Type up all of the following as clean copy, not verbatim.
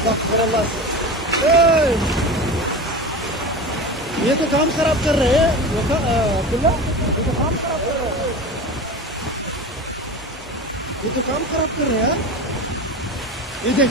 अल्लाह से। ये तो काम खराब कर रहे हैं अब्दुल्ला, ये तो काम खराब कर रहे हैं, ये तो काम खराब कर रहे हैं। ये देख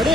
अरे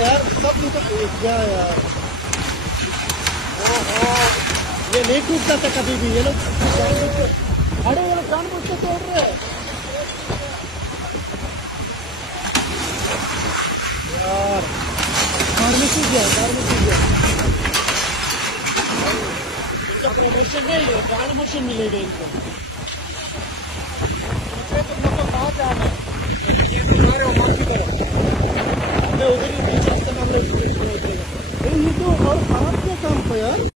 यार सब क्या यार, ये नहीं टूटता था कभी भी। ये लोग अरे ये लोग जानबूझ के तोड़ रहे हैं यार। फार्मेसी गया प्रमोशन नहीं है, प्रमोशन मिलेगा इनको। तुम लोग कहाँ जाना है?